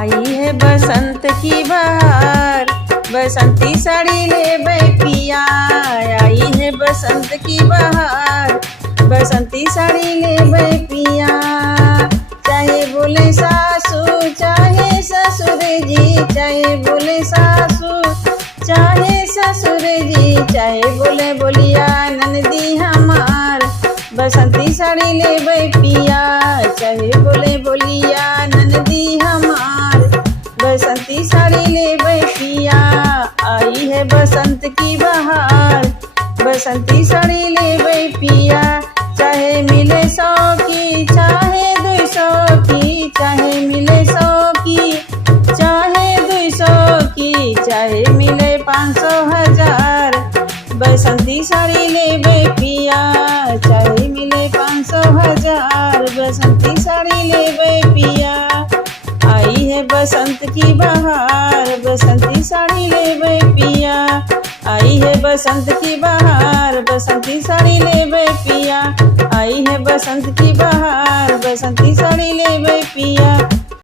आई है बसंत की बहार, बसंती साड़ी ले पिया। आई है बसंत की बहार, बसंती साड़ी ले पिया। चाहे बोले सासू चाहे ससुर जी, चाहे बोले सासू चाहे ससुर जी, चाहे बोले बोलिया ननदी हमार, बसंती साड़ी ले पिया। चाहे बोले बोलिया ननदी हमार, बसंती साड़ी ले पिया। आई है बसंत की बहार, बसंती साड़ी ले पिया। चाहे मिले 100 की चाहे 200 की, चाहे मिले 100 की चाहे 200 की, चाहे मिले 500 1000, बसंती साड़ी ले पिया। चाहे मिले 500 1000, बसंती साड़ी ले पिया। आई है बसंत की बहार, बसंती साड़ी ले पिया। आई है बसंत की बहार, बसंती साड़ी ले पिया। आई है बसंत की बहार, बसंती साड़ी ले पिया।